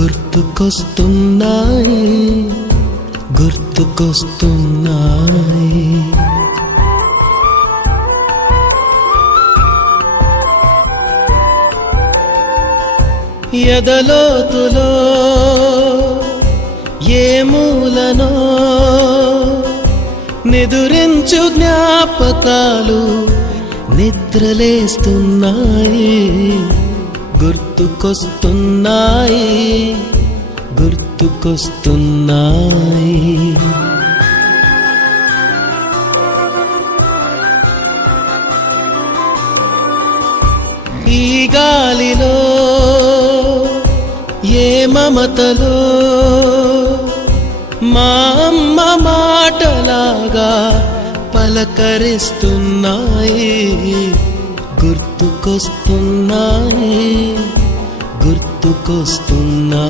గుర్తుకొస్తున్నాయి గుర్తుకొస్తున్నాయి. ఎదలోతులో ఏ మూలనో నిదురించు జ్ఞాపకాలు నిద్రలేస్తున్నాయి. గుర్తుకొస్తున్నాయి గుర్తుకొస్తున్నాయి. ఈ గాలిలో ఏ మమతలో మా అమ్మ మాటలాగా పలకరిస్తున్నాయి. గుర్తుకొస్తున్నాయి గుర్తుకొస్తున్నాయి.